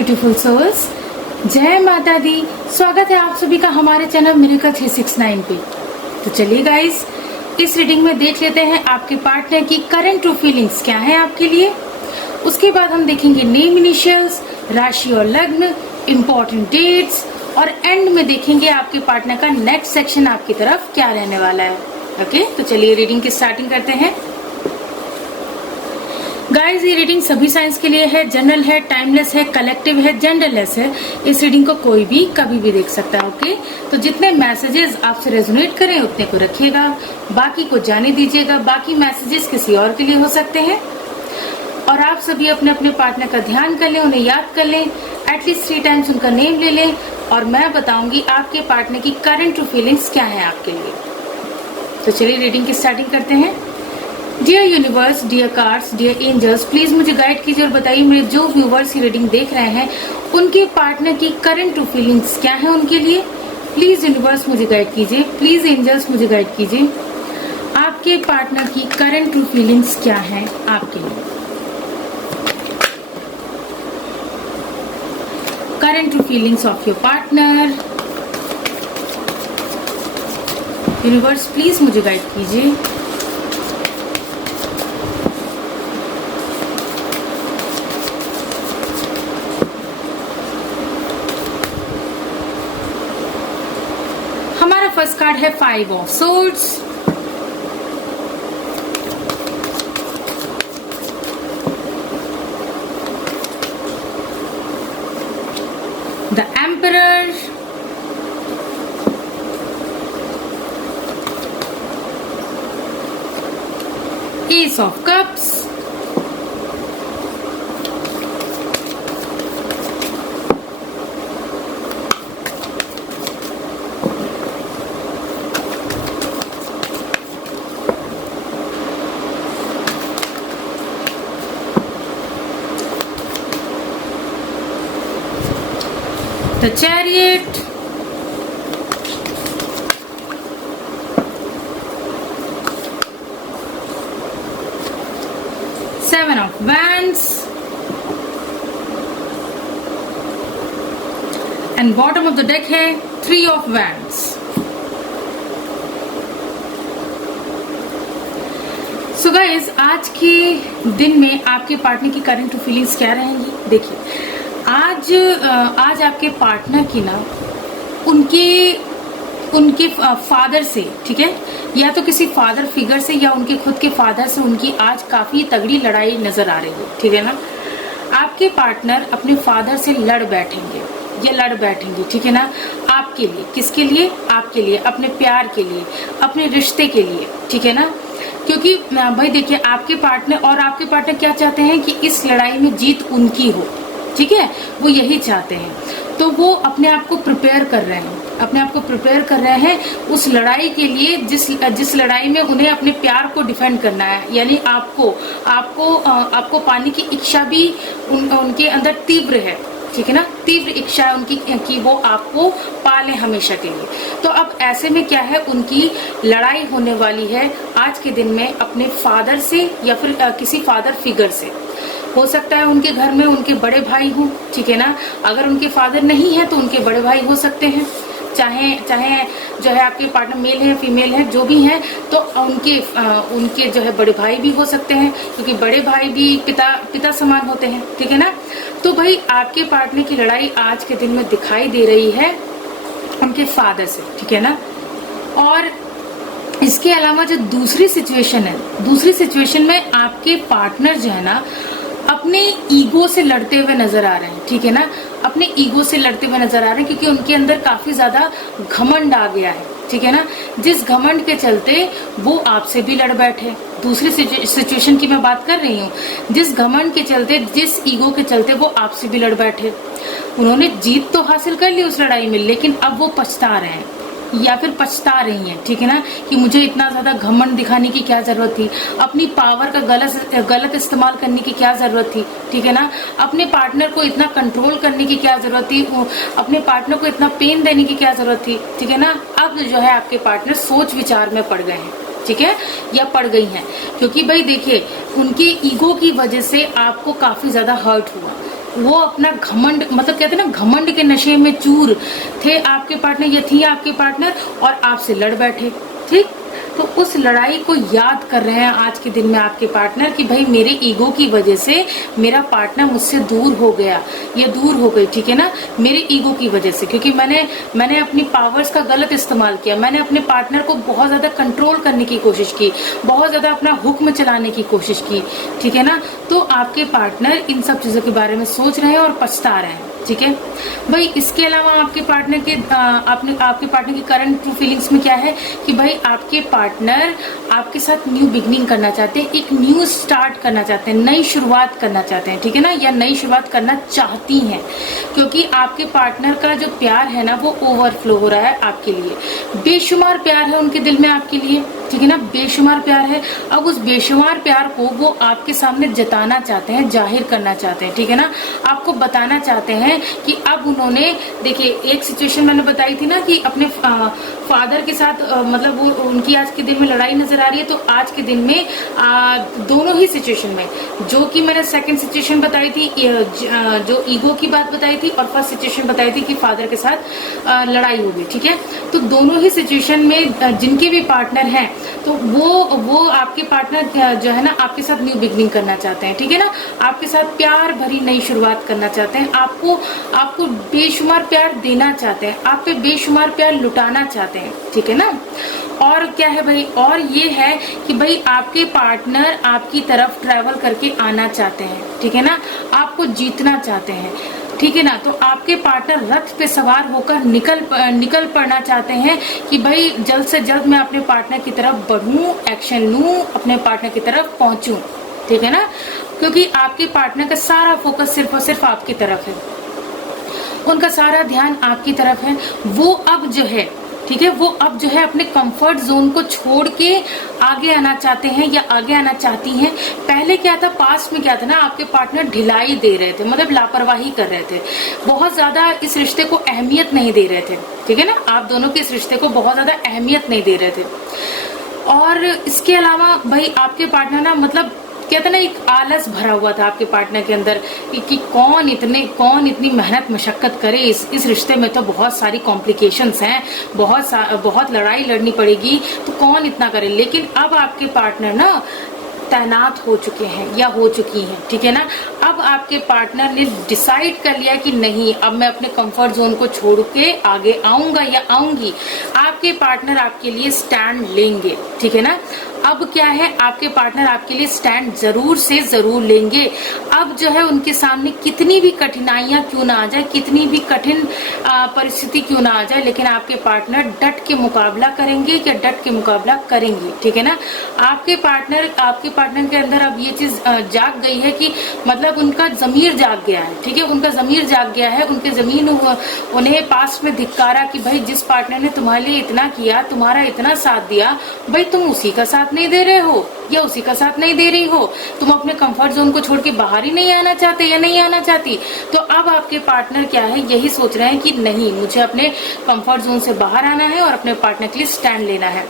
Beautiful souls, जय माता दी। स्वागत है आप सभी का हमारे चैनल मिरेकल 369 पे। तो चलिए गाइस, इस रीडिंग में देख लेते हैं आपके पार्टनर की करंट ट्रू फीलिंग्स क्या है आपके लिए। उसके बाद हम देखेंगे नेम इनिशियल्स, राशि और लग्न, इम्पोर्टेंट डेट्स और एंड में देखेंगे आपके पार्टनर का नेक्स्ट सेक्शन आपकी तरफ क्या रहने वाला है। ओके, तो चलिए रीडिंग की स्टार्टिंग करते हैं। गाइस, ये रीडिंग सभी साइंस के लिए है, जनरल है, टाइमलेस है, कलेक्टिव है, जेंडरलेस है। इस रीडिंग को कोई भी कभी भी देख सकता है। ओके, तो जितने मैसेजेस आपसे रेजोनेट करें उतने को रखिएगा, बाकी को जाने दीजिएगा। बाकी मैसेजेस किसी और के लिए हो सकते हैं। और आप सभी अपने अपने पार्टनर का ध्यान कर लें, उन्हें याद कर लें, एटलीस्ट 3 टाइम्स उनका नेम ले लें और मैं बताऊंगी आपके पार्टनर की करंट ट्रू फीलिंग्स क्या है आपके लिए। तो चलिए रीडिंग की स्टार्टिंग करते हैं। Dear universe, dear cards, dear angels, please मुझे गाइड कीजिए और बताइए मेरे जो व्यूवर्स ये रीडिंग देख रहे हैं उनके पार्टनर की करंट ट्रू फीलिंग्स क्या है उनके लिए। प्लीज यूनिवर्स मुझे गाइड कीजिए, प्लीज एंजल्स मुझे गाइड कीजिए, आपके पार्टनर की करंट ट्रू फीलिंग्स क्या है आपके लिए। Current true feelings of your partner. Universe please मुझे गाइड कीजिए। हमारा फर्स्ट कार्ड है 5 of swords, the emperor, S of cups, the chariot, Seven of Wands, and bottom of the deck है 3 of Wands. So guys, आज के दिन में आपके पार्टनर की करंट फीलिंग्स क्या रहेंगी। देखिए, आज आपके पार्टनर की ना उनके फादर से, ठीक है, या तो किसी फादर फिगर से या उनके खुद के फादर से उनकी आज काफी तगड़ी लड़ाई नजर आ रही है, ठीक है ना। आपके पार्टनर अपने फादर से लड़ बैठेंगे या लड़ बैठेंगे, ठीक है ना, आपके लिए। किसके लिए? आपके लिए, अपने प्यार के लिए, अपने रिश्ते के लिए, ठीक है ना। क्योंकि भाई देखिए, आपके पार्टनर क्या चाहते हैं कि इस लड़ाई में जीत उनकी हो, ठीक है, वो यही चाहते हैं। तो वो अपने आप को प्रिपेयर कर रहे हैं उस लड़ाई के लिए जिस लड़ाई में उन्हें अपने प्यार को डिफेंड करना है। यानी आपको पाने की इच्छा भी उनके अंदर तीव्र है, ठीक है ना, तीव्र इच्छा है उनकी कि वो आपको पाले हमेशा के लिए। तो अब ऐसे में क्या है, उनकी लड़ाई होने वाली है आज के दिन में अपने फादर से या फिर किसी फादर फिगर से। हो सकता है उनके घर में उनके बड़े भाई हों, ठीक है ना। अगर उनके फादर नहीं है तो उनके बड़े भाई हो सकते हैं, चाहे जो है आपके पार्टनर मेल है फीमेल है जो भी हैं, तो उनके जो है बड़े भाई भी हो सकते हैं, क्योंकि बड़े भाई भी पिता समान होते हैं, ठीक है ना। तो भाई आपके पार्टनर की लड़ाई आज के दिन में दिखाई दे रही है उनके फादर से, ठीक है ना। और इसके अलावा जो दूसरी सिचुएशन में आपके पार्टनर जो है ना अपने ईगो से लड़ते हुए नजर आ रहे हैं, ठीक है ना, अपने ईगो से लड़ते हुए नजर आ रहे हैं, क्योंकि उनके अंदर काफी ज्यादा घमंड आ गया है, ठीक है ना। जिस घमंड के चलते वो आपसे भी लड़ बैठे। दूसरी सिचुएशन की मैं बात कर रही हूँ, जिस घमंड के चलते, जिस ईगो के चलते वो आपसे भी लड़ बैठे। उन्होंने जीत तो हासिल कर ली उस लड़ाई में, लेकिन अब वो पछता रहे हैं या फिर पछता रही हैं, ठीक है ना, कि मुझे इतना ज्यादा घमंड दिखाने की क्या जरूरत थी, अपनी पावर का गलत इस्तेमाल करने की क्या जरूरत थी, ठीक है ना, अपने पार्टनर को इतना कंट्रोल करने की क्या जरूरत थी, अपने पार्टनर को इतना पेन देने की क्या जरूरत थी, ठीक है ना। अब जो है आपके पार्टनर सोच विचार में पड़ गए हैं, ठीक है, या पड़ गई हैं, क्योंकि भाई देखिए उनके ईगो की वजह से आपको काफी ज्यादा हर्ट हुआ, वो अपना घमंड, मतलब कहते हैं ना घमंड के नशे में चूर थे आपके पार्टनर या थी आपके पार्टनर, और आपसे लड़ बैठे। ठीक, तो उस लड़ाई को याद कर रहे हैं आज के दिन में आपके पार्टनर कि भाई मेरे ईगो की वजह से मेरा पार्टनर मुझसे दूर हो गया या दूर हो गई, ठीक है ना, मेरे ईगो की वजह से, क्योंकि मैंने अपनी पावर्स का गलत इस्तेमाल किया, मैंने अपने पार्टनर को बहुत ज्यादा कंट्रोल करने की कोशिश की, बहुत ज्यादा अपना हुक्म चलाने की कोशिश की, ठीक है ना। तो आपके पार्टनर इन सब चीजों के बारे में सोच रहे हैं और पछता रहे हैं, ठीक है भाई। इसके अलावा आपके पार्टनर के आपके पार्टनर की करंट ट्रू फीलिंग्स में क्या है कि भाई आपके पार्टनर आपके साथ न्यू बिगनिंग करना चाहते हैं, एक न्यू स्टार्ट करना चाहते हैं, नई शुरुआत करना चाहते हैं, ठीक है ना, या नई शुरुआत करना चाहती हैं, क्योंकि आपके पार्टनर का जो प्यार है ना वो ओवरफ्लो हो रहा है आपके लिए, बेशुमार प्यार है उनके दिल में आपके लिए, ठीक है ना, बेशुमार प्यार है। अब उस बेशुमार प्यार को वो आपके सामने जताना चाहते हैं, जाहिर करना चाहते हैं, ठीक है ना, आपको बताना चाहते हैं कि अब उन्होंने, देखिए एक सिचुएशन मैंने बताई थी ना कि अपने फादर के साथ मतलब वो उनकी आज के दिन में लड़ाई नजर आ रही है। तो आज के दिन में दोनों ही सिचुएशन में, जो कि मैंने सेकंड सिचुएशन बताई थी जो ईगो की बात बताई थी, और फर्स्ट सिचुएशन बताई थी कि फादर के साथ लड़ाई होगी, ठीक है। तो दोनों ही सिचुएशन में जिनके भी पार्टनर हैं तो वो आपके पार्टनर जो है ना आपके साथ न्यू बिगनिंग करना चाहते हैं, ठीक है ना, आपके साथ प्यार भरी नई शुरुआत करना चाहते हैं, आपको बेशुमार प्यार देना चाहते हैं, आप पे बेशुमार प्यार लुटाना चाहते हैं, ठीक है ना। और क्या है भाई, और ये है कि भाई आपके पार्टनर आपकी तरफ ट्रैवल करके आना चाहते हैं, ठीक है ना, आपको जीतना चाहते हैं, ठीक है ना। तो आपके पार्टनर रथ पे सवार होकर निकल पड़ना चाहते हैं कि भाई जल्द से जल्द मैं अपने पार्टनर की तरफ बढ़ूं, एक्शन लूं, अपने पार्टनर की तरफ पहुंचूं, ठीक है ना, क्योंकि आपके पार्टनर का सारा फोकस सिर्फ और सिर्फ आपकी तरफ है, उनका सारा ध्यान आपकी तरफ है। वो अब जो है, ठीक है, वो अब जो है अपने कंफर्ट जोन को छोड़ के आगे आना चाहते हैं या आगे आना चाहती हैं। पहले क्या था, पास्ट में क्या था ना, आपके पार्टनर ढिलाई दे रहे थे, मतलब लापरवाही कर रहे थे, बहुत ज्यादा इस रिश्ते को अहमियत नहीं दे रहे थे, ठीक है ना, आप दोनों के इस रिश्ते को बहुत ज्यादा अहमियत नहीं दे रहे थे। और इसके अलावा भाई आपके पार्टनर ना, मतलब कहते ना एक आलस भरा हुआ था आपके पार्टनर के अंदर कि कौन इतनी मेहनत मशक्कत करे, इस रिश्ते में तो बहुत सारी कॉम्प्लिकेशंस हैं, बहुत लड़ाई लड़नी पड़ेगी, तो कौन इतना करे। लेकिन अब आपके पार्टनर ना तैनात हो चुके हैं या हो चुकी हैं, ठीक है ना। अब आपके पार्टनर ने डिसाइड कर लिया कि नहीं, अब मैं अपने कंफर्ट जोन को छोड़ के आगे आऊंगा या आऊंगी। आपके पार्टनर आपके लिए स्टैंड लेंगे, ठीक है ना। अब क्या है, आपके पार्टनर आपके लिए स्टैंड जरूर से जरूर लेंगे। अब जो है उनके सामने कितनी भी कठिनाइयां क्यों ना आ जाए, कितनी भी कठिन परिस्थिति क्यों ना आ जाए, लेकिन आपके पार्टनर डट के मुकाबला करेंगे या डट के मुकाबला करेंगे, ठीक है ना। आपके पार्टनर के अंदर अब ये चीज जाग गई है कि मतलब उनका जमीर जाग गया है, ठीक है, उनका जमीर जाग गया है। उनके जमीन उन्हें पास्ट में धिक्कारा कि भाई जिस पार्टनर ने तुम्हारे लिए इतना किया, तुम्हारा इतना साथ दिया, भाई तुम उसी का साथ नहीं दे रहे हो या उसी का साथ नहीं दे रही हो, तुम अपने कंफर्ट जोन को छोड़ के बाहर ही नहीं आना चाहते या नहीं आना चाहती। तो अब आपके पार्टनर क्या है, यही सोच रहे हैं कि नहीं, मुझे अपने कंफर्ट जोन से बाहर आना है और अपने पार्टनर के लिए स्टैंड लेना है।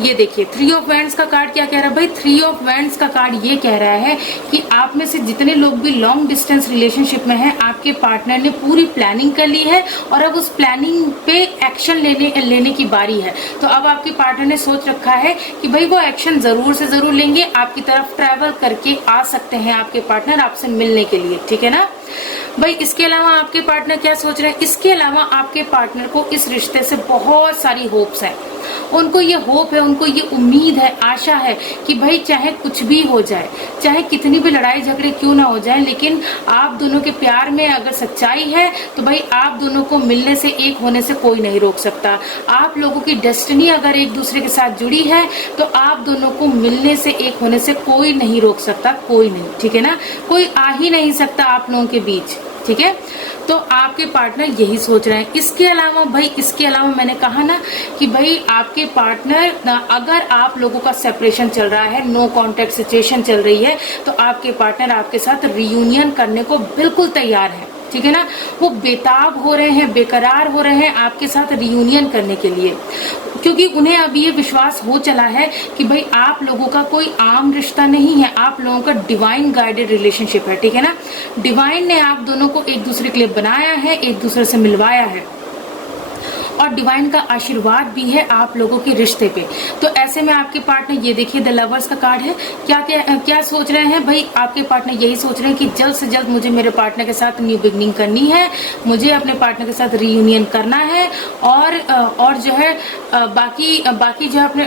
ये देखिए 3 ऑफ वैंड्स का कार्ड क्या कह रहा है भाई, 3 ऑफ वैंड्स का कार्ड ये कह रहा है कि आप में से जितने लोग भी लॉन्ग डिस्टेंस रिलेशनशिप में हैं, आपके पार्टनर ने पूरी प्लानिंग कर ली है और अब उस प्लानिंग पे एक्शन लेने की बारी है। तो अब आपके पार्टनर ने सोच रखा है कि भाई वो एक्शन जरूर से जरूर लेंगे, आपकी तरफ ट्रैवल करके आ सकते हैं आपके पार्टनर आपसे मिलने के लिए, ठीक है ना भाई। इसके अलावा आपके पार्टनर क्या सोच रहे हैं, इसके अलावा आपके पार्टनर को इस रिश्ते से बहुत सारी होप्स हैं, उनको ये होप है, उनको ये उम्मीद है, आशा है कि भाई चाहे कुछ भी हो जाए, चाहे कितनी भी लड़ाई झगड़े क्यों ना हो जाए, लेकिन आप दोनों के प्यार में अगर सच्चाई है तो भाई आप दोनों को मिलने से, एक होने से कोई नहीं रोक सकता। आप लोगों की डेस्टिनी अगर एक दूसरे के साथ जुड़ी है तो आप दोनों को मिलने से, एक होने से कोई नहीं रोक सकता, कोई नहीं, ठीक है ना, कोई आ ही नहीं सकता आप लोगों के बीच, ठीक है। तो आपके पार्टनर यही सोच रहे हैं। इसके अलावा भाई, इसके अलावा मैंने कहा ना कि भाई आपके पार्टनर, अगर आप लोगों का सेपरेशन चल रहा है, नो कॉन्टेक्ट सिचुएशन चल रही है, तो आपके पार्टनर आपके साथ रियूनियन करने को बिल्कुल तैयार है, ठीक है ना। वो बेताब हो रहे हैं, बेकरार हो रहे हैं आपके साथ रियूनियन करने के लिए, क्योंकि उन्हें अब ये विश्वास हो चला है कि भाई आप लोगों का कोई आम रिश्ता नहीं है, आप लोगों का डिवाइन गाइडेड रिलेशनशिप है, ठीक है ना। डिवाइन ने आप दोनों को एक दूसरे के लिए बनाया है, एक दूसरे से मिलवाया है, और डिवाइन का आशीर्वाद भी है आप लोगों के रिश्ते पे। तो ऐसे में आपके पार्टनर, ये देखिए द लवर्स का कार्ड है, क्या सोच रहे हैं भाई, आपके पार्टनर यही सोच रहे हैं कि जल्द से जल्द मुझे मेरे पार्टनर के साथ न्यू बिगनिंग करनी है, मुझे अपने पार्टनर के साथ रीयूनियन करना है, और जो है बाकी जो है अपने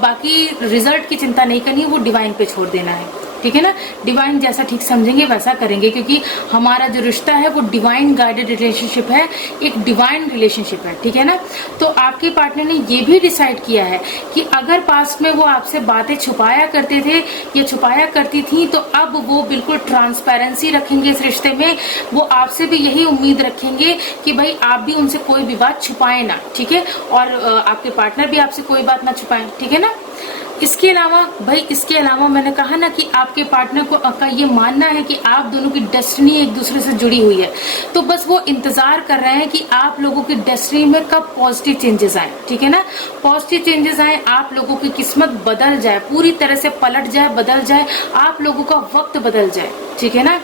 बाकी रिजल्ट की चिंता नहीं करनी है, वो डिवाइन पे छोड़ देना है, ठीक है ना। डिवाइन जैसा ठीक समझेंगे वैसा करेंगे, क्योंकि हमारा जो रिश्ता है वो डिवाइन गाइडेड रिलेशनशिप है, एक डिवाइन रिलेशनशिप है, ठीक है ना। तो आपके पार्टनर ने ये भी डिसाइड किया है कि अगर पास्ट में वो आपसे बातें छुपाया करते थे या छुपाया करती थी, तो अब वो बिल्कुल ट्रांसपेरेंसी रखेंगे इस रिश्ते में। वो आपसे भी यही उम्मीद रखेंगे कि भाई आप भी उनसे कोई भी बात छुपाए ना, ठीक है, और आपके पार्टनर भी आपसे कोई बात ना छुपाए, ठीक है ना। इसके अलावा मैंने कहा ना कि आपके पार्टनर को का ये मानना है कि आप दोनों की डेस्टिनी एक दूसरे से जुड़ी हुई है, तो बस वो इंतजार कर रहे हैं कि आप लोगों की डेस्टिनी में कब पॉजिटिव चेंजेस आए, ठीक है ना। पॉजिटिव चेंजेस आए, आप लोगों की किस्मत बदल जाए, पूरी तरह से पलट जाए, बदल जाए, आप लोगों का वक्त बदल जाए, ठीक है ना।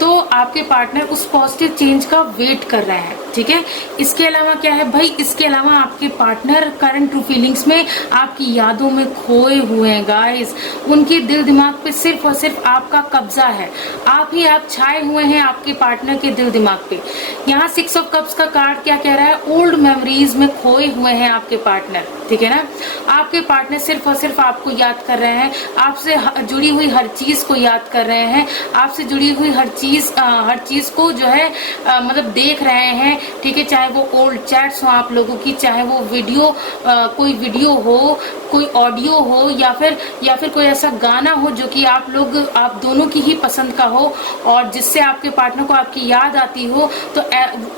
तो आपके पार्टनर उस पॉजिटिव चेंज का वेट कर रहे हैं, ठीक है। इसके अलावा क्या है भाई, इसके अलावा आपके पार्टनर करंट ट्रू फीलिंग्स में आपकी यादों में खोए हुए हैं गाइस। उनके दिल दिमाग पे सिर्फ और सिर्फ आपका कब्जा है, आप ही आप छाए हुए हैं आपके पार्टनर के दिल दिमाग पे। यहाँ 6 ऑफ कप्स का कार्ड क्या कह रहा है, ओल्ड मेमोरीज में खोए हुए हैं आपके पार्टनर, ठीक है ना। आपके पार्टनर सिर्फ और सिर्फ आपको याद कर रहे हैं, आपसे जुड़ी हुई हर चीज को याद कर रहे हैं, आपसे जुड़ी हुई हर चीज को जो है मतलब देख रहे हैं, ठीक है। चाहे वो ओल्ड चैट्स हो आप लोगों की, चाहे वो कोई वीडियो हो, कोई ऑडियो हो, या फिर कोई ऐसा गाना हो जो कि आप दोनों की ही पसंद का हो और जिससे आपके पार्टनर को आपकी याद आती हो, तो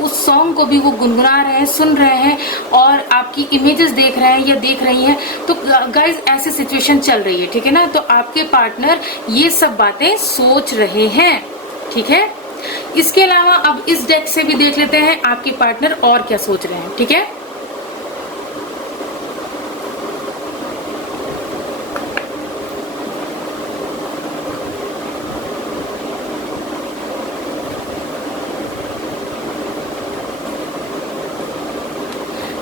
उस सॉन्ग को भी वो गुनगुना रहे हैं, सुन रहे हैं और आपकी इमेजेस देख रहे हैं या देख रही हैं। तो गाइज ऐसी सिचुएशन चल रही है, ठीक है ना। तो आपके पार्टनर ये सब बातें सोच रहे हैं, ठीक है। इसके अलावा अब इस डेक से भी देख लेते हैं आपके पार्टनर और क्या सोच रहे हैं, ठीक है।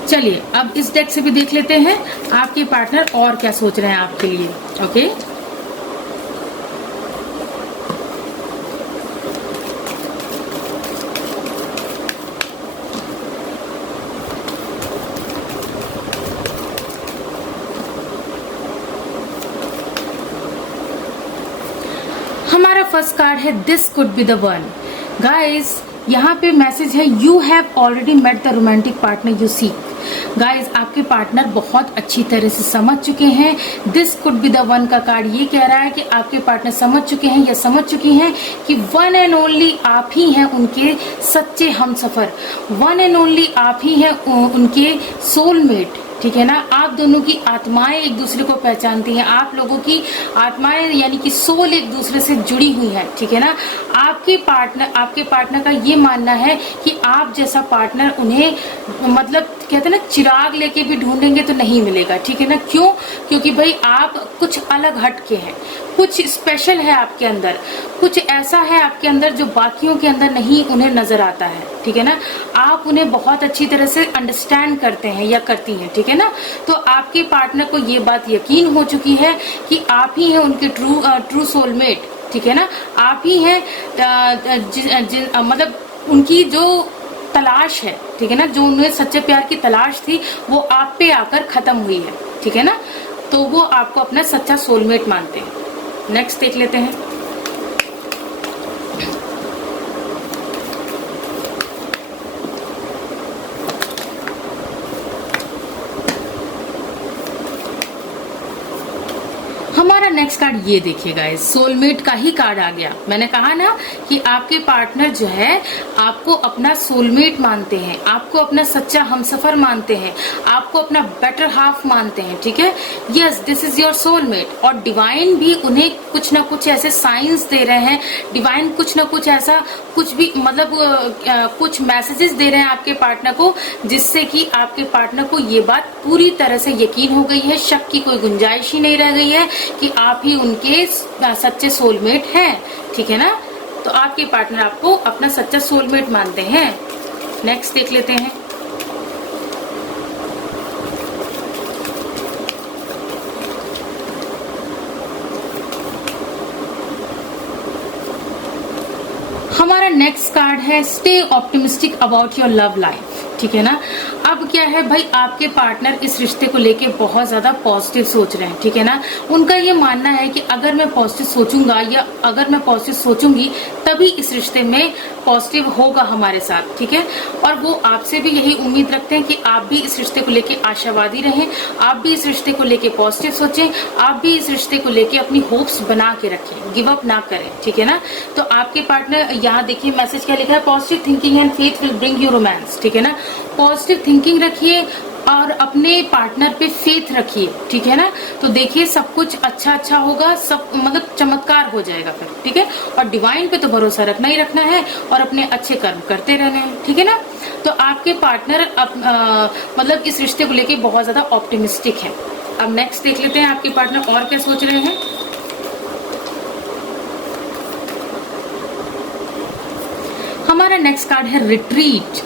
चलिए अब इस डेक से भी देख लेते हैं आपके पार्टनर और क्या सोच रहे हैं आपके लिए, ओके। हमारा फर्स्ट कार्ड है this could be the one. Guys यहाँ पे मैसेज है, you have already met the romantic partner you seek. Guys आपके पार्टनर बहुत अच्छी तरह से समझ चुके हैं, this could be the one का कार्ड ये कह रहा है कि आपके पार्टनर समझ चुके हैं या समझ चुकी हैं कि वन एंड ओनली आप ही हैं उनके सच्चे हमसफर, वन एंड ओनली आप ही हैं उनके सोलमेट, ठीक है ना। आप दोनों की आत्माएं एक दूसरे को पहचानती हैं, आप लोगों की आत्माएं यानी कि सोल एक दूसरे से जुड़ी हुई हैं, ठीक है ना। आपके पार्टनर का ये मानना है कि आप जैसा पार्टनर उन्हें मतलब कहते हैं ना चिराग लेके भी ढूंढेंगे तो नहीं मिलेगा, ठीक है ना। क्यों? क्योंकि भाई आप कुछ अलग हटके हैं, कुछ स्पेशल है आपके अंदर, कुछ ऐसा है आपके अंदर जो बाकियों के अंदर नहीं उन्हें नजर आता है, ठीक है ना। आप उन्हें बहुत अच्छी तरह से अंडरस्टैंड करते हैं या करती हैं, ठीक है ना। तो आपके पार्टनर को ये बात यकीन हो चुकी है कि आप ही हैं उनके ट्रू सोलमेट, ठीक है ना। आप ही हैं मतलब उनकी जो तलाश है, ठीक है ना, जो उन्हें सच्चे प्यार की तलाश थी वो आप पे आकर खत्म हुई है, ठीक है ना। तो वो आपको अपना सच्चा सोलमेट मानते हैं। नेक्स्ट देख लेते हैं। हमारा नेक्स्ट कार्ड ये देखिए गाइस, सोलमेट का ही कार्ड आ गया। मैंने कहा ना कि आपके पार्टनर जो है आपको अपना सोलमेट मानते हैं, आपको अपना सच्चा हमसफर मानते हैं, आपको अपना बेटर हाफ मानते हैं, ठीक है। Yes, this is your soulmate. और डिवाइन भी उन्हें कुछ ना कुछ ऐसे साइंस दे रहे हैं, डिवाइन कुछ ना कुछ ऐसा कुछ भी मतलब कुछ मैसेजेस दे रहे हैं आपके पार्टनर को, जिससे कि आपके पार्टनर को ये बात पूरी तरह से यकीन हो गई है, शक की कोई गुंजाइश ही नहीं रह गई है कि आप ही उनके सच्चे सोलमेट हैं, ठीक है ना। तो आपके पार्टनर आपको अपना सच्चा सोलमेट मानते हैं। नेक्स्ट देख लेते हैं। हमारा नेक्स्ट कार्ड है stay optimistic about your love life, ठीक है ना। अब क्या है भाई, आपके पार्टनर इस रिश्ते को लेके बहुत ज्यादा पॉजिटिव सोच रहे हैं, ठीक है ना। उनका ये मानना है कि अगर मैं पॉजिटिव सोचूंगा या अगर मैं पॉजिटिव सोचूंगी तभी इस रिश्ते में पॉजिटिव होगा हमारे साथ, ठीक है। और वो आपसे भी यही उम्मीद रखते हैं कि आप भी इस रिश्ते को लेके आशावादी रहें, आप भी इस रिश्ते को लेके पॉजिटिव सोचें, आप भी इस रिश्ते को लेके अपनी होप्स बना के रखें, गिव अप ना करें, ठीक है ना। तो आपके पार्टनर, यहाँ देखिए मैसेज क्या लिखा है, positive thinking and faith will bring you romance, ठीक है ना। पॉजिटिव थिंकिंग रखिए और अपने पार्टनर पे फेथ रखिए, ठीक है ना। तो देखिए सब कुछ अच्छा होगा, सब मतलब चमत्कार हो जाएगा फिर, ठीक है। और डिवाइन पे तो भरोसा रखना ही रखना है और अपने अच्छे कर्म करते रहने हैं, ठीक है ना। तो आपके पार्टनर मतलब इस रिश्ते को लेके बहुत ज्यादा ऑप्टिमिस्टिक है। अब नेक्स्ट देख लेते हैं आपके पार्टनर और क्या सोच रहे हैं। हमारा नेक्स्ट कार्ड है रिट्रीट।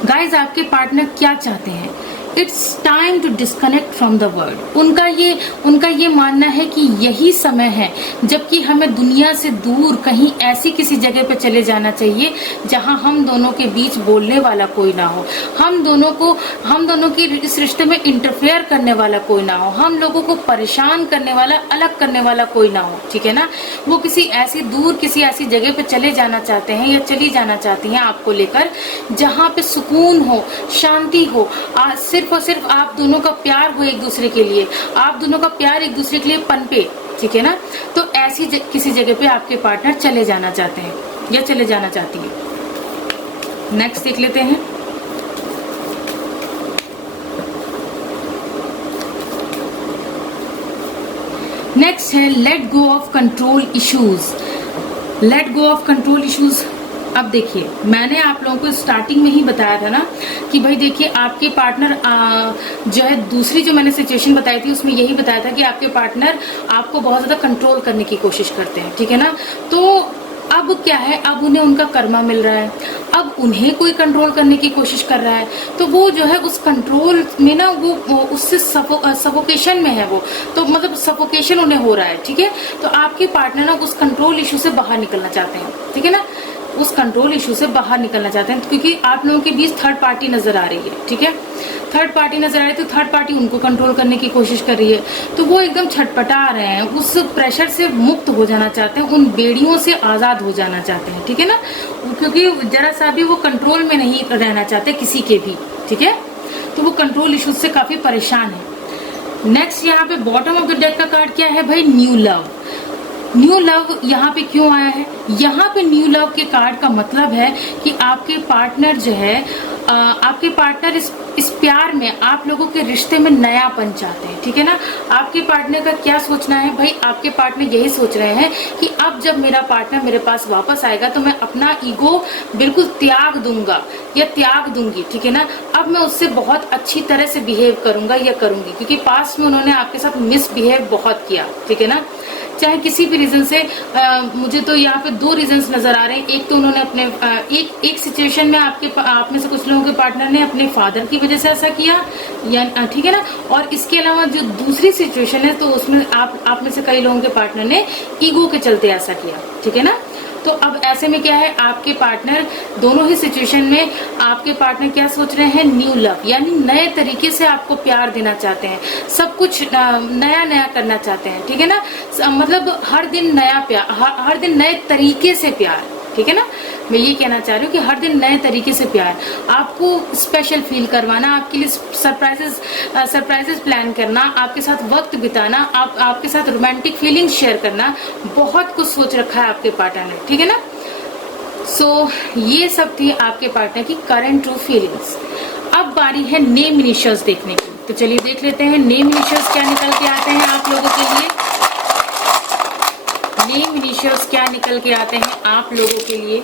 गाइज, आपके पार्टनर क्या चाहते हैं, it's time to disconnect from the world. उनका ये मानना है कि यही समय है जबकि हमें दुनिया से दूर कहीं ऐसी किसी जगह पे चले जाना चाहिए जहां हम दोनों के बीच बोलने वाला कोई ना हो, हम दोनों की इस रिश्ते में इंटरफेयर करने वाला कोई ना हो, हम लोगों को परेशान करने वाला, अलग करने वाला कोई ना हो, ठीक है ना। वो किसी ऐसी जगह पे चले जाना चाहते हैं या चली जाना चाहती हैं आपको लेकर, जहां पे सुकून हो, शांति हो, सिर्फ और सिर्फ आप दोनों का प्यार हो एक दूसरे के लिए, आप दोनों का प्यार एक दूसरे के लिए पनपे, ठीक है ना। तो ऐसी किसी जगह पे आपके पार्टनर चले जाना चाहते हैं या चले जाना चाहती है। नेक्स्ट देख लेते हैं। नेक्स्ट है let go of control issues. Let go of control issues. अब देखिए, मैंने आप लोगों को स्टार्टिंग में ही बताया था ना कि भाई देखिए आपके पार्टनर जो है, दूसरी जो मैंने सिचुएशन बताई थी उसमें यही बताया था कि आपके पार्टनर आपको बहुत ज्यादा कंट्रोल करने की कोशिश करते हैं, ठीक है ना। तो अब क्या है, अब उन्हें उनका कर्मा मिल रहा है, अब उन्हें कोई कंट्रोल करने की कोशिश कर रहा है, तो वो जो है उस कंट्रोल में ना वो उससे सफोकेशन में है, वो तो मतलब सफोकेशन उन्हें हो रहा है, ठीक है। तो आपके पार्टनर ना उस कंट्रोल इशू से बाहर निकलना चाहते हैं, ठीक है ना, उस कंट्रोल इशू से बाहर निकलना चाहते हैं, क्योंकि आप लोगों के बीच थर्ड पार्टी नजर आ रही है, ठीक है। थर्ड पार्टी नजर आ रही है तो थर्ड पार्टी उनको कंट्रोल करने की कोशिश कर रही है, तो वो एकदम छटपटा रहे हैं, उस प्रेशर से मुक्त हो जाना चाहते हैं, उन बेड़ियों से आजाद हो जाना चाहते हैं, ठीक है ना, क्योंकि जरा सा भी वो कंट्रोल में नहीं रहना चाहते किसी के भी, ठीक है। तो वो कंट्रोल इशू से काफी परेशान है। नेक्स्ट यहाँ पे बॉटम ऑफ द डेक का कार्ड क्या है भाई, न्यू लव। न्यू लव यहाँ पे क्यों आया है, यहाँ पे न्यू लव के कार्ड का मतलब है कि आपके पार्टनर जो है, आपके पार्टनर इस प्यार में, आप लोगों के रिश्ते में नयापन चाहते हैं, ठीक है ना। आपके पार्टनर का क्या सोचना है भाई, आपके पार्टनर यही सोच रहे हैं कि अब जब मेरा पार्टनर मेरे पास वापस आएगा तो मैं अपना ईगो बिल्कुल त्याग दूंगा या त्याग दूंगी, ठीक है ना। अब मैं उससे बहुत अच्छी तरह से बिहेव करूंगा या करूंगी, क्योंकि पास्ट में उन्होंने आपके साथ मिसबिहेव बहुत किया, ठीक है ना, चाहे किसी भी रीजन से। मुझे तो यहाँ पे दो रीजंस नजर आ रहे हैं। एक तो उन्होंने अपने एक सिचुएशन में आप में से कुछ लोगों के पार्टनर ने अपने फादर की वजह से ऐसा किया, या ठीक है ना। और इसके अलावा जो दूसरी सिचुएशन है तो उसमें आप में से कई लोगों के पार्टनर ने ईगो के चलते ऐसा किया, ठीक है ना। तो अब ऐसे में क्या है, आपके पार्टनर दोनों ही सिचुएशन में आपके पार्टनर क्या सोच रहे हैं, न्यू लव, यानी नए तरीके से आपको प्यार देना चाहते हैं, सब कुछ नया नया करना चाहते हैं, ठीक है ना। मतलब हर दिन नया प्यार, हर दिन नए तरीके से प्यार, ठीक है ना। मैं ये कहना चाह रही हूँ कि हर दिन नए तरीके से प्यार, आपको स्पेशल फील करवाना, आपके लिए सरप्राइजेस प्लान करना, आपके साथ वक्त बिताना, आपके साथ रोमांटिक फीलिंग शेयर करना, बहुत कुछ सोच रखा है आपके पार्टनर ने, ठीक है ना। सो ये सब थी आपके पार्टनर की करंट ट्रू फीलिंग्स। अब बारी है नेम इनिशियल्स देखने की, तो चलिए देख लेते हैं नेम इनिशियल्स क्या निकल के आते हैं आप लोगों के लिए। नेम इनिशियल्स क्या निकल के आते हैं आप लोगों के लिए।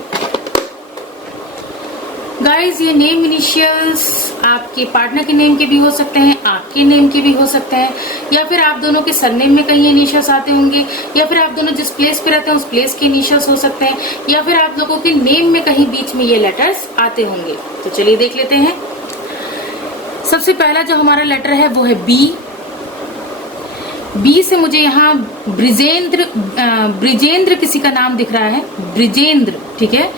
गाइज, ये नेम इनिशियल्स आपके पार्टनर के नेम के भी हो सकते हैं, आपके नेम के भी हो सकते हैं, या फिर आप दोनों के सरनेम में कहीं इनिशियल्स आते होंगे, या फिर आप दोनों जिस प्लेस पे रहते हैं उस प्लेस के इनिशियल्स हो सकते हैं, या फिर आप लोगों के नेम में कहीं बीच में ये लेटर्स आते होंगे। तो चलिए देख लेते हैं। सबसे पहला जो हमारा लेटर है वो है बी। बी से मुझे यहाँ ब्रिजेंद्र किसी का नाम दिख रहा है, ब्रिजेंद्र, ठीक है।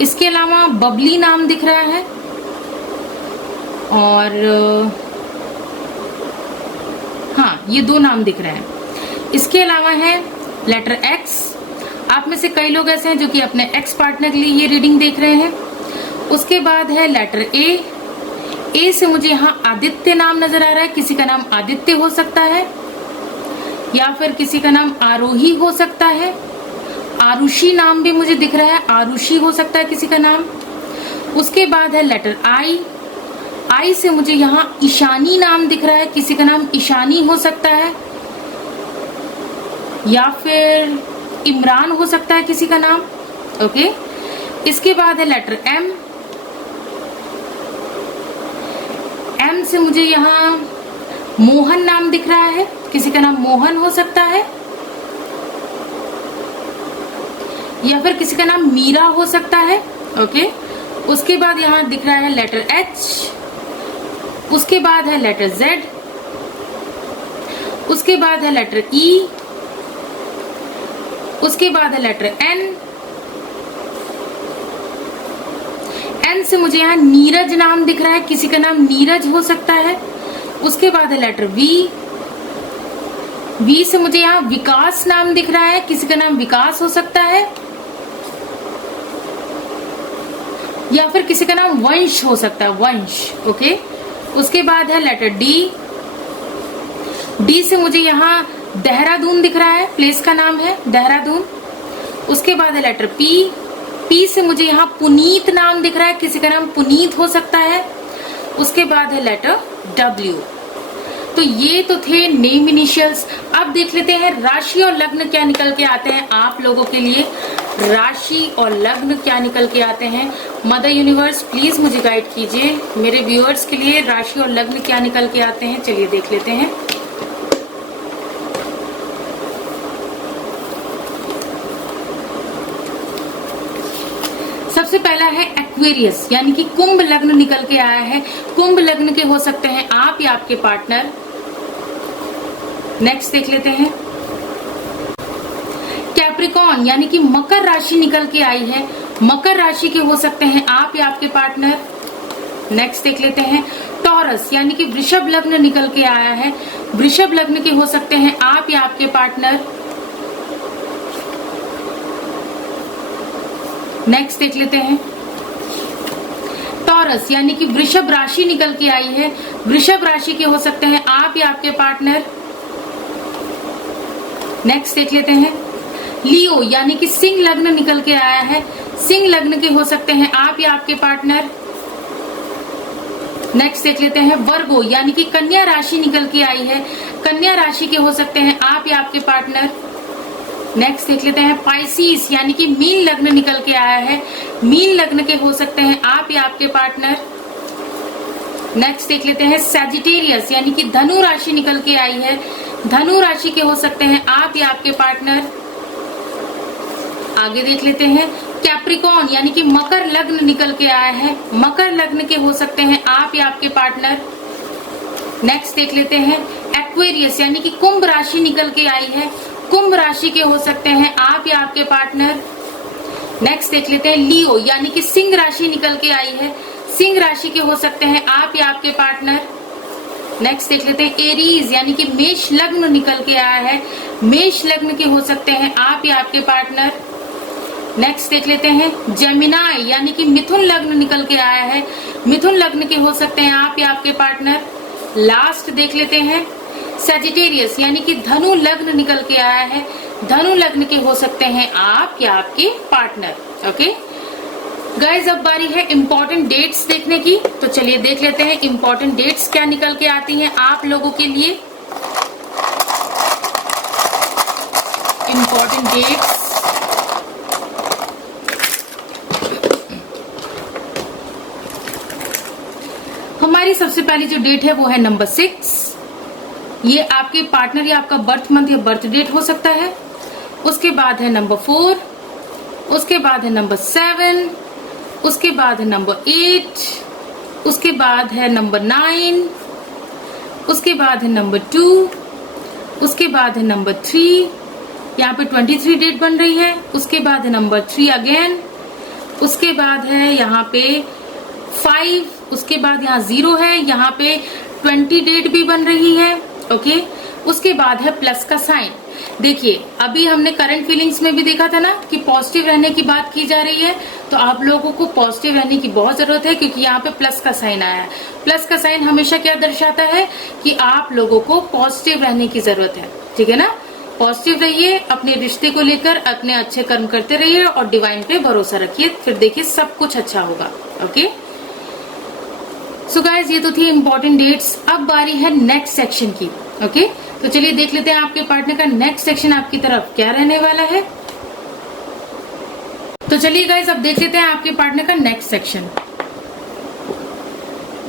इसके अलावा बबली नाम दिख रहा है, और हाँ, ये 2 नाम दिख रहे हैं। इसके अलावा है लेटर एक्स। आप में से कई लोग ऐसे हैं जो कि अपने एक्स पार्टनर के लिए ये रीडिंग देख रहे हैं। उसके बाद है लेटर ए। ए से मुझे यहाँ आदित्य नाम नजर आ रहा है, किसी का नाम आदित्य हो सकता है, या फिर किसी का नाम आरोही हो सकता है। आरुषि नाम भी मुझे दिख रहा है, आरुषि हो सकता है किसी का नाम। उसके बाद है लेटर आई। आई से मुझे यहाँ ईशानी नाम दिख रहा है, किसी का नाम ईशानी हो सकता है, या फिर इमरान हो सकता है किसी का नाम। ओके। इसके बाद है लेटर एम। एम से मुझे यहाँ मोहन नाम दिख रहा है, किसी का नाम मोहन हो सकता है, या फिर किसी का नाम मीरा हो सकता है। ओके। उसके बाद यहाँ दिख रहा है लेटर एच। उसके बाद है लेटर जेड। उसके बाद है लेटर ई। उसके बाद है लेटर एन। एन से मुझे यहाँ नीरज नाम दिख रहा है, किसी का नाम नीरज हो सकता है। उसके बाद है लेटर वी। वी से मुझे यहाँ विकास नाम दिख रहा है, किसी का नाम विकास हो सकता है, या फिर किसी का नाम वंश हो सकता है, वंश। ओके। उसके बाद है लेटर डी। डी से मुझे यहाँ देहरादून दिख रहा है, प्लेस का नाम है देहरादून। उसके बाद है लेटर पी। पी से मुझे यहाँ पुनीत नाम दिख रहा है, किसी का नाम पुनीत हो सकता है। उसके बाद है लेटर डब्ल्यू। तो ये तो थे नेम इनिशियल्स। अब देख लेते हैं राशि और लग्न क्या निकल के आते हैं आप लोगों के लिए। राशि और लग्न क्या निकल के आते हैं। मदर यूनिवर्स प्लीज मुझे गाइड कीजिए, मेरे व्यूअर्स के लिए राशि और लग्न क्या निकल के आते हैं। चलिए देख लेते हैं। सबसे पहला है एक्वेरियस, यानी कि कुंभ लग्न निकल के आया है। कुंभ लग्न के हो सकते हैं आप या आपके पार्टनर। नेक्स्ट देख लेते हैं। कैप्रिकॉर्न, यानी कि मकर राशि निकल के आई है। मकर राशि के हो सकते हैं आप या आपके पार्टनर। नेक्स्ट देख लेते हैं। टॉरस, यानी कि वृषभ लग्न निकल के आया है। वृषभ लग्न के हो सकते हैं आप या आपके पार्टनर। नेक्स्ट देख लेते हैं। टॉरस, यानी कि वृषभ राशि निकल के आई है। वृषभ राशि के हो सकते हैं आप या आपके पार्टनर। नेक्स्ट देख लेते हैं। लियो, यानी कि सिंह लग्न निकल के आया है। सिंह लग्न के हो सकते हैं आप या आपके पार्टनर। नेक्स्ट देख लेते हैं। वर्गो, यानी कि कन्या राशि निकल के आई है। कन्या राशि के हो सकते हैं आप या आपके पार्टनर। नेक्स्ट देख लेते हैं। पाइसिस, यानी कि मीन लग्न निकल के आया है। मीन लग्न के हो सकते हैं आप या आपके पार्टनर। नेक्स्ट देख लेते हैं। सैजिटेरियस, यानी कि धनु राशि निकल के आई है। धनु राशि के हो सकते हैं आप या आपके पार्टनर। आगे देख लेते हैं। कैप्रिकॉर्न, यानी कि मकर लग्न निकल के आया है। मकर लग्न के हो सकते हैं आप या आपके पार्टनर। नेक्स्ट देख लेते हैं। एक्वेरियस, यानी कि कुंभ राशि निकल के आई है। कुंभ राशि के हो सकते हैं आप या आपके पार्टनर। नेक्स्ट देख लेते हैं। लियो, यानी कि सिंह राशि निकल के आई है। सिंह राशि के हो सकते हैं आप या आपके पार्टनर। नेक्स्ट देख लेते हैं। एरीज, यानी कि मेष लग्न निकल के आया है। मेष लग्न के हो सकते हैं आप या आपके पार्टनर। नेक्स्ट देख लेते हैं जेमिनाई, यानी कि मिथुन लग्न निकल के आया है। मिथुन लग्न के हो सकते हैं आप या आपके पार्टनर। लास्ट देख लेते हैं सजिटेरियस, यानी कि धनु लग्न निकल के आया है। धनु लग्न के हो सकते हैं आप या आपके पार्टनर। ओके गाइज, अब बारी है इंपॉर्टेंट डेट्स देखने की, तो चलिए देख लेते हैं इंपॉर्टेंट डेट्स क्या निकल के आती हैं आप लोगों के लिए। इंपॉर्टेंट डेट्स हमारी सबसे पहली जो डेट है वो है नंबर 6। ये आपके पार्टनर या आपका बर्थ मंथ या बर्थ डेट हो सकता है। उसके बाद है नंबर 4, उसके बाद है नंबर 7, उसके बाद है नंबर 8, उसके बाद है नंबर 9, उसके बाद है नंबर 2, उसके बाद है नंबर 3, यहाँ पे 23 डेट बन रही है। उसके बाद है नंबर 3 अगेन, उसके बाद है यहाँ पे 5, उसके बाद यहाँ 0 है, यहाँ पे 20 डेट भी बन रही है। ओके उसके बाद है प्लस का साइन। देखिए अभी हमने करंट फीलिंग्स में भी देखा था ना कि पॉजिटिव रहने की बात की जा रही है, तो आप लोगों को पॉजिटिव रहने की बहुत जरूरत है, क्योंकि यहाँ पे प्लस का साइन आया है। प्लस का साइन हमेशा क्या दर्शाता है कि आप लोगों को पॉजिटिव रहने की जरूरत है, ठीक है ना। पॉजिटिव रहिए, अपने रिश्ते को लेकर अपने अच्छे कर्म करते रहिए और डिवाइन पे भरोसा रखिए, फिर देखिए सब कुछ अच्छा होगा। ओके सो गाइज, ये तो थी इंपॉर्टेंट डेट्स। अब बारी है नेक्स्ट सेक्शन की। ओके तो चलिए देख लेते हैं आपके पार्टनर का नेक्स्ट सेक्शन आपकी तरफ क्या रहने वाला है। तो चलिए गाइज अब देख लेते हैं आपके पार्टनर का next section.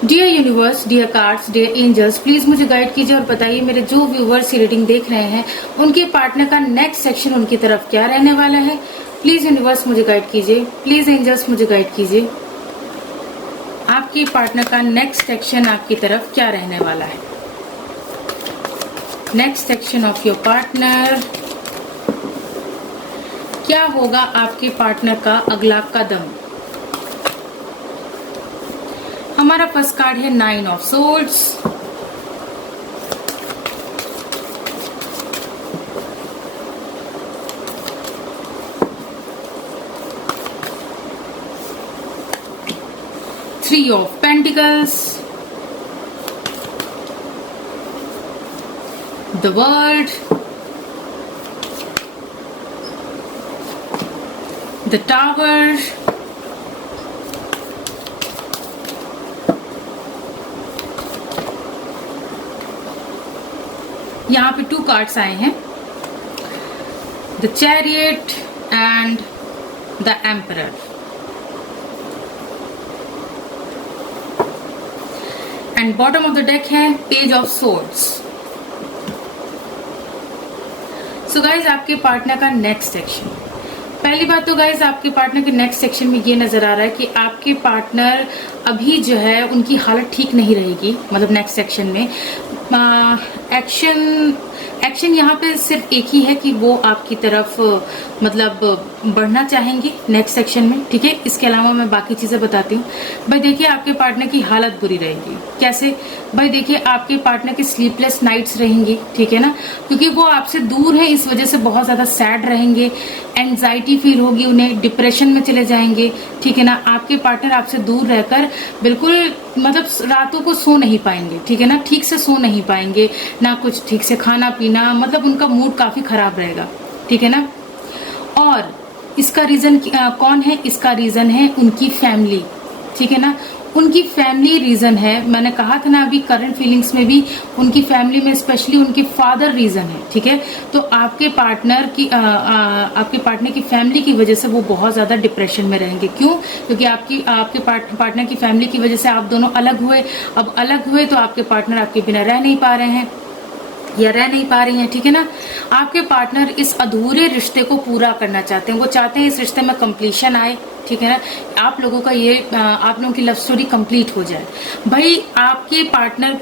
Dear universe, dear cards, dear angels, please मुझे गाइड कीजिए और बताइए मेरे जो व्यूवर्स रीडिंग देख रहे हैं उनके पार्टनर का नेक्स्ट सेक्शन उनकी तरफ क्या रहने वाला है। प्लीज यूनिवर्स मुझे गाइड कीजिए, प्लीज एंजल्स मुझे गाइड कीजिए, आपके पार्टनर का नेक्स्ट सेक्शन आपकी तरफ क्या रहने वाला है। Next section of your partner, क्या होगा आपके पार्टनर का अगला कदम। हमारा फर्स्ट कार्ड है 9 of swords, Three of Pentacles, the World, the Tower, यहाँ पे 2 कार्ड्स आए हैं, the Chariot and the Emperor। And bottom of the deck है page of swords. So guys आपके पार्टनर का नेक्स्ट सेक्शन, पहली बात तो गाइज आपके पार्टनर के नेक्स्ट सेक्शन में ये नजर आ रहा है कि आपके पार्टनर अभी जो है उनकी हालत ठीक नहीं रहेगी। मतलब नेक्स्ट सेक्शन में एक्शन यहाँ पे सिर्फ एक ही है कि वो आपकी तरफ मतलब बढ़ना चाहेंगे नेक्स्ट सेक्शन में, ठीक है। इसके अलावा मैं बाकी चीजें बताती हूँ। भाई देखिए आपके पार्टनर की हालत बुरी रहेगी। कैसे भाई, देखिए आपके पार्टनर की स्लीपलेस नाइट्स रहेंगी, ठीक है ना, क्योंकि वो आपसे दूर है, इस वजह से बहुत ज्यादा सैड रहेंगे, एंजाइटी फील होगी उन्हें, डिप्रेशन में चले जाएंगे, ठीक है ना। आपके पार्टनर आपसे दूर रहकर बिल्कुल मतलब रातों को सो नहीं पाएंगे, ठीक है ना, ठीक से सो नहीं पाएंगे, ना कुछ ठीक से खाना पीना, मतलब उनका मूड काफी खराब रहेगा, ठीक है ना। और इसका रीजन कौन है, इसका रीजन है उनकी फैमिली, ठीक है ना, उनकी फैमिली रीजन है। मैंने कहा था ना अभी करंट फीलिंग्स में भी उनकी फैमिली में स्पेशली उनके फादर रीजन है, ठीक है। तो आपके पार्टनर की फैमिली की वजह से वो बहुत ज्यादा डिप्रेशन में रहेंगे। क्यों? क्योंकि आपके पार्टनर की फैमिली की वजह से आप दोनों अलग हुए। अब अलग हुए तो आपके पार्टनर आपके बिना रह नहीं पा रहे हैं या रह नहीं पा रही हैं, ठीक है ना। आपके पार्टनर इस अधूरे रिश्ते को पूरा करना चाहते हैं, वो चाहते हैं इस रिश्ते में कंप्लीशन आए, ठीक है ना। आप लोगों की लव स्टोरी कंप्लीट हो जाए। भाई आपके पार्टनर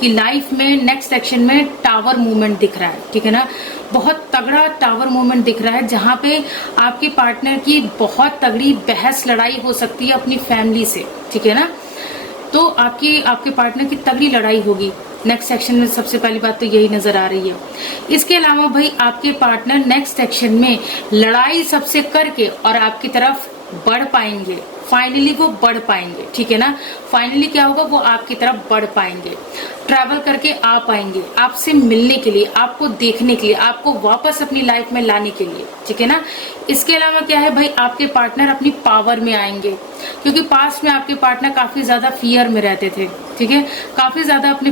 की लाइफ में नेक्स्ट सेक्शन में टावर मूवमेंट दिख रहा है, ठीक है ना, बहुत तगड़ा टावर मूवमेंट दिख रहा है, जहां पे आपके पार्टनर की बहुत तगड़ी बहस लड़ाई हो सकती है अपनी फैमिली से, ठीक है ना। तो आपके पार्टनर की तगड़ी लड़ाई होगी नेक्स्ट सेक्शन में सबसे पहली बात तो यही नजर आ रही है। इसके अलावा भाई आपके पार्टनर नेक्स्ट सेक्शन में लड़ाई सबसे करके और आपकी तरफ बढ़ पाएंगे, फाइनली वो बढ़ पाएंगे, ठीक है ना। फाइनली क्या होगा, वो आपकी तरफ बढ़ पाएंगे, ट्रैवल करके आ पाएंगे आपसे मिलने के लिए, आपको देखने के लिए, आपको वापस अपनी लाइफ में लाने के लिए, ठीक है ना। इसके अलावा क्या है भाई, आपके पार्टनर अपनी पावर में आएंगे, क्योंकि पास्ट में आपके पार्टनर काफी ज्यादा फियर में रहते थे, ठीक है, काफी ज्यादा अपने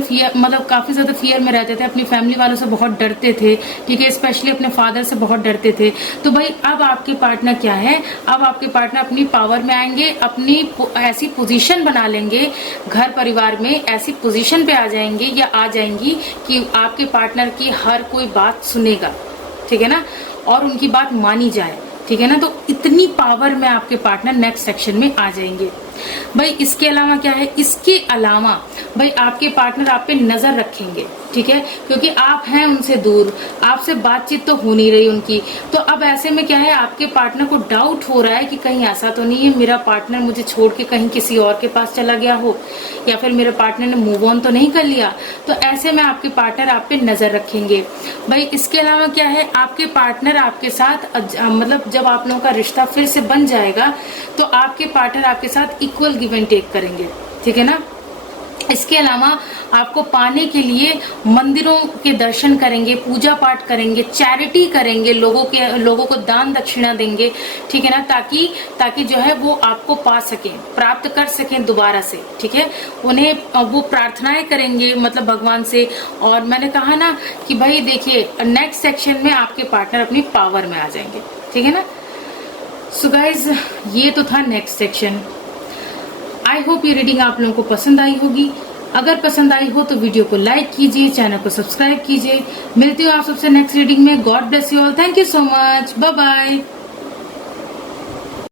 काफी ज्यादा फियर में रहते थे, अपनी फैमिली वालों से बहुत डरते थे, ठीक है, स्पेशली अपने फादर से बहुत डरते थे। तो भाई अब आपके पार्टनर क्या है, अब आपके पार्टनर अपनी पावर में आएंगे, अपनी ऐसी पोजीशन बना लेंगे घर परिवार में, ऐसी पोजीशन पे आ जाएंगे या आ जाएंगी कि आपके पार्टनर की हर कोई बात सुनेगा, ठीक है ना, और उनकी बात मानी जाए, ठीक है ना। तो इतनी पावर में आपके पार्टनर नेक्स्ट सेक्शन में आ जाएंगे। भाई इसके अलावा क्या है, इसके अलावा भाई आपके पार्टनर आप पे नजर रखेंगे, ठीक है, क्योंकि आप हैं उनसे दूर, आपसे बातचीत तो हो नहीं रही उनकी। तो अब ऐसे में क्या है, आपके पार्टनर को डाउट हो रहा है कि कहीं ऐसा तो नहीं है मेरा पार्टनर मुझे छोड़ के कहीं किसी और के पास चला गया हो, या फिर मेरे पार्टनर ने मूव ऑन तो नहीं कर लिया। तो ऐसे में आपके पार्टनर आप पे नजर रखेंगे। भाई इसके अलावा क्या है, आपके पार्टनर आपके साथ मतलब जब आप लोगों का रिश्ता फिर से बन जाएगा तो आपके पार्टनर आपके साथ इक्वल गिव एंड टेक करेंगे, ठीक है ना। इसके अलावा आपको पाने के लिए मंदिरों के दर्शन करेंगे, पूजा पाठ करेंगे, चैरिटी करेंगे, लोगों को दान दक्षिणा देंगे, ठीक है ना, ताकि जो है वो आपको पा सकें, प्राप्त कर सकें दोबारा से, ठीक है। उन्हें वो प्रार्थनाएं करेंगे मतलब भगवान से। और मैंने कहा ना कि भाई देखिए नेक्स्ट सेक्शन में आपके पार्टनर अपनी पावर में आ जाएंगे, ठीक है ना। सो गाइज ये तो था नेक्स्ट सेक्शन। आई होप ये रीडिंग आप लोगों को पसंद आई होगी। अगर पसंद आई हो तो वीडियो को लाइक कीजिए, चैनल को सब्सक्राइब कीजिए। मिलती हूँ आप सबसे नेक्स्ट रीडिंग में। God bless you all. Thank you so much. Bye bye.